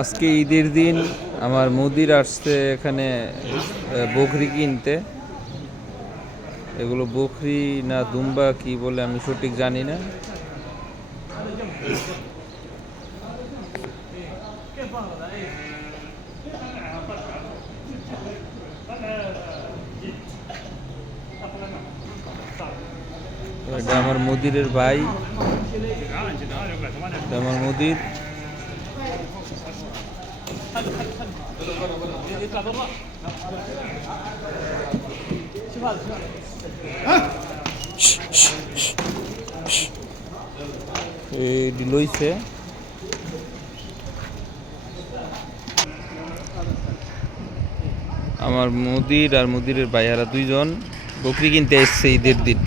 আজকে ঈদের দিন আমার মুদির আসছে এখানে বকরি কিনতে। এগুলো বকরি না দুম্বা কি বলে আমি সঠিক জানি না। এটা আমার মুদিরের ভাই, এটা আমার মুদির। এই লইছে আমার মুদির আর মুদিরের ভাইয়ারা দুইজন বকরি কিনতে এসছে ঈদের দিন।